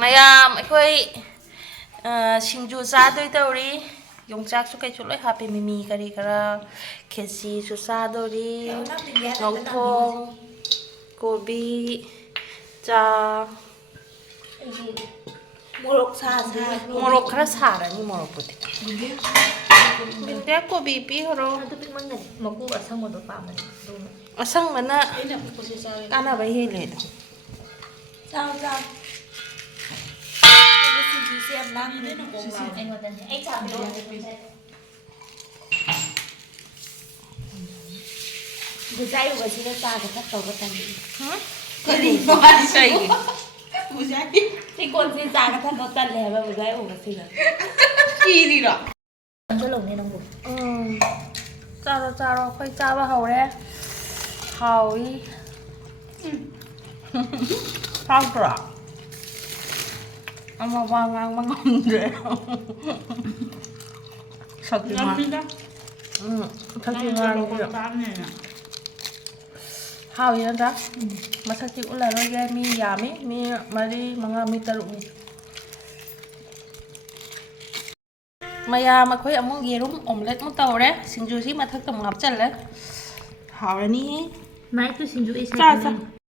Mayam ꯑꯩꯈꯣꯏ ꯁꯤꯡꯖꯨ ꯆꯥꯗꯣꯏ ꯇꯧꯔꯤ ꯌꯣꯡꯆꯥꯛꯁꯨ ꯀꯩꯁꯨ ꯂꯣꯏ ꯍꯥꯞꯄꯤ ꯃꯤꯃꯤ ꯀꯔꯤ ꯈꯔ ꯈꯦꯆꯤꯁꯨ ꯆꯥꯗꯣꯔꯤ ꯉꯧꯊꯣꯡ ꯀꯣꯕꯤ ꯆꯥ ꯃꯣꯔꯣꯛ ꯈꯔ ꯁꯥꯔꯅꯤ ꯃꯣꯔꯣꯛꯄꯨꯗꯤ ꯕꯤꯟꯗꯤꯌꯥ ꯀꯣꯕꯤ ꯄꯤꯈ꯭ꯔꯣ ꯑꯗꯨ ꯄꯤꯛꯃꯟꯒꯅꯤ ꯃꯀꯨ ꯑꯁꯪꯕꯗꯣ ꯄꯥꯝꯕꯅꯤ ꯑꯁꯪꯕꯅ ꯀꯥꯟꯅꯕ ꯍꯦꯜꯂꯦꯗ ꯆꯥꯎ ꯁꯤꯡꯖꯨꯁꯦ ꯌꯥꯝ ꯂꯥꯡꯉꯦ ꯑꯩꯉꯣꯟꯗꯅꯦ ꯑꯩ ꯆꯥꯕꯤꯔꯛꯑꯣ ꯕꯨꯖꯥꯏꯒꯨꯝꯕꯁꯤꯅ ꯆꯥꯒ ꯊꯛꯇꯧꯕ ꯇꯟꯂꯤ ꯀꯔꯤꯅꯣ ꯍꯥꯏꯁꯦ ꯆꯤꯀꯣꯟꯁꯤ ꯆꯥꯒ ꯊꯛꯇꯧ ꯇꯜꯂꯦ ꯍꯥꯏꯕ ꯕꯨꯖꯥꯏ ꯎꯕꯁꯤꯗ ꯀꯤꯔꯤꯔꯣ ꯆꯠꯂꯧꯅꯦ ꯅꯪꯕꯨ ꯆꯥꯔꯣ ꯑꯩꯈꯣꯏ ꯆꯥꯕ ꯍꯧꯔꯦ ꯍꯥꯎꯏ ꯍꯥꯎꯇ꯭ꯔꯣ ꯑꯃ ꯋꯥ ꯉꯥꯡꯕ ꯉꯝꯗ꯭ꯔꯦ ꯁꯛꯇꯤꯃꯥꯟ ꯍꯥꯎꯏ ꯅꯠꯇ꯭ꯔꯥ ꯃꯁꯛꯇꯤ ꯎꯠꯂꯔꯣꯏꯒꯦ ꯃꯤ ꯌꯥꯝꯃꯤ ꯃꯤ 4, 5, ꯃꯤ 6ꯅꯤ ꯃꯌꯥꯝ ꯑꯩꯈꯣꯏ ꯑꯃꯨꯛ ꯌꯦꯔꯨꯝ ꯑꯣꯝꯂꯦꯠꯃꯨꯛ ꯇꯧꯔꯦ ꯁꯤꯡꯖꯨꯁꯤ ꯃꯊꯛꯇ ꯑꯃꯨꯛ ꯍꯥꯞꯆꯜꯂꯦ ꯍꯥꯎꯔꯅꯤ ꯃꯥꯏꯛꯇꯨ ꯁꯤꯡꯖꯨ ꯆꯥ